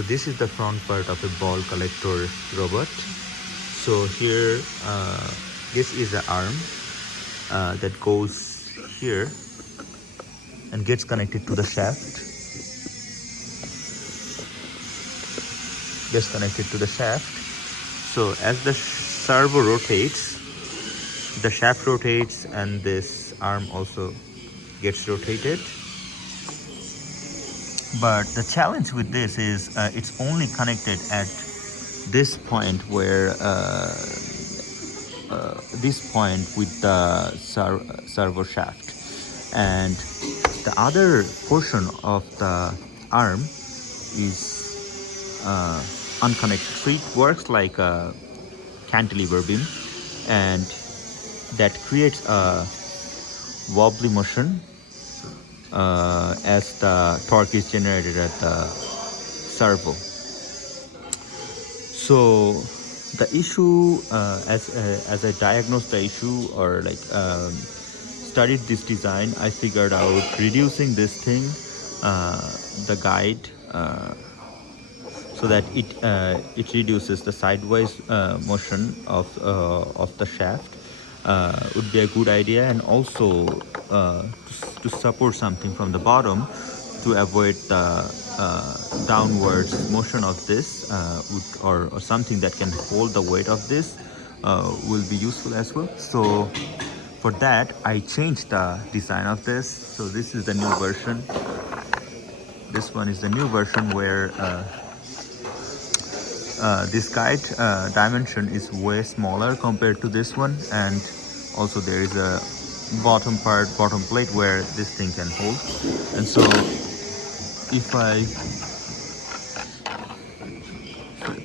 So this is the front part of a ball collector robot. So here, this is the arm that goes here and gets connected to the shaft. So as the servo rotates, the shaft rotates, and this arm also gets rotated. But the challenge with this is it's only connected at this point, where this point with the servo shaft, and the other portion of the arm is unconnected. So it works like a cantilever beam, and that creates a wobbly motion as the torque is generated at the servo. So the issue, as I diagnosed the issue, or like studied this design, I figured out reducing this thing, the guide, so that it reduces the sideways motion of the shaft, would be a good idea. And also to support something from the bottom to avoid the downwards motion of this, or something that can hold the weight of this, will be useful as well. So for that, I changed the design of this. So this is the new version. This one is the new version, where this guide dimension is way smaller compared to this one, and also there is a bottom plate where this thing can hold. And so if I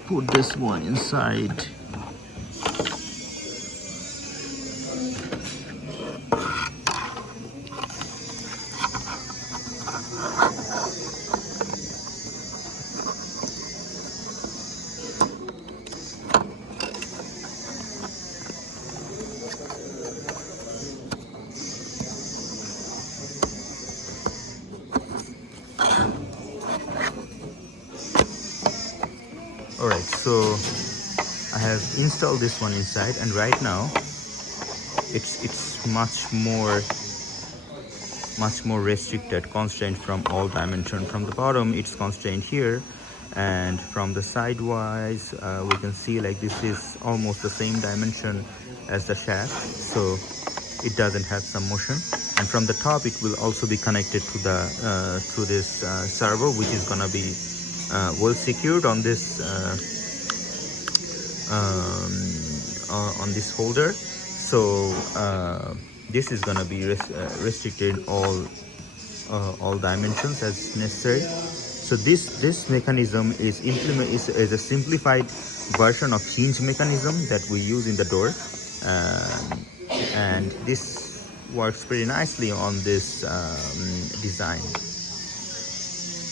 put this one inside, alright, so I have installed this one inside, and right now it's much more restricted, constrained from all dimension. From the bottom it's constrained here, and from the sidewise we can see like this is almost the same dimension as the shaft, so it doesn't have some motion. And from the top it will also be connected to the through this servo, which is gonna be well secured on this on this holder. So this is gonna be restricted in all dimensions as necessary. So this mechanism is a simplified version of hinge mechanism that we use in the door, and this works pretty nicely on this design.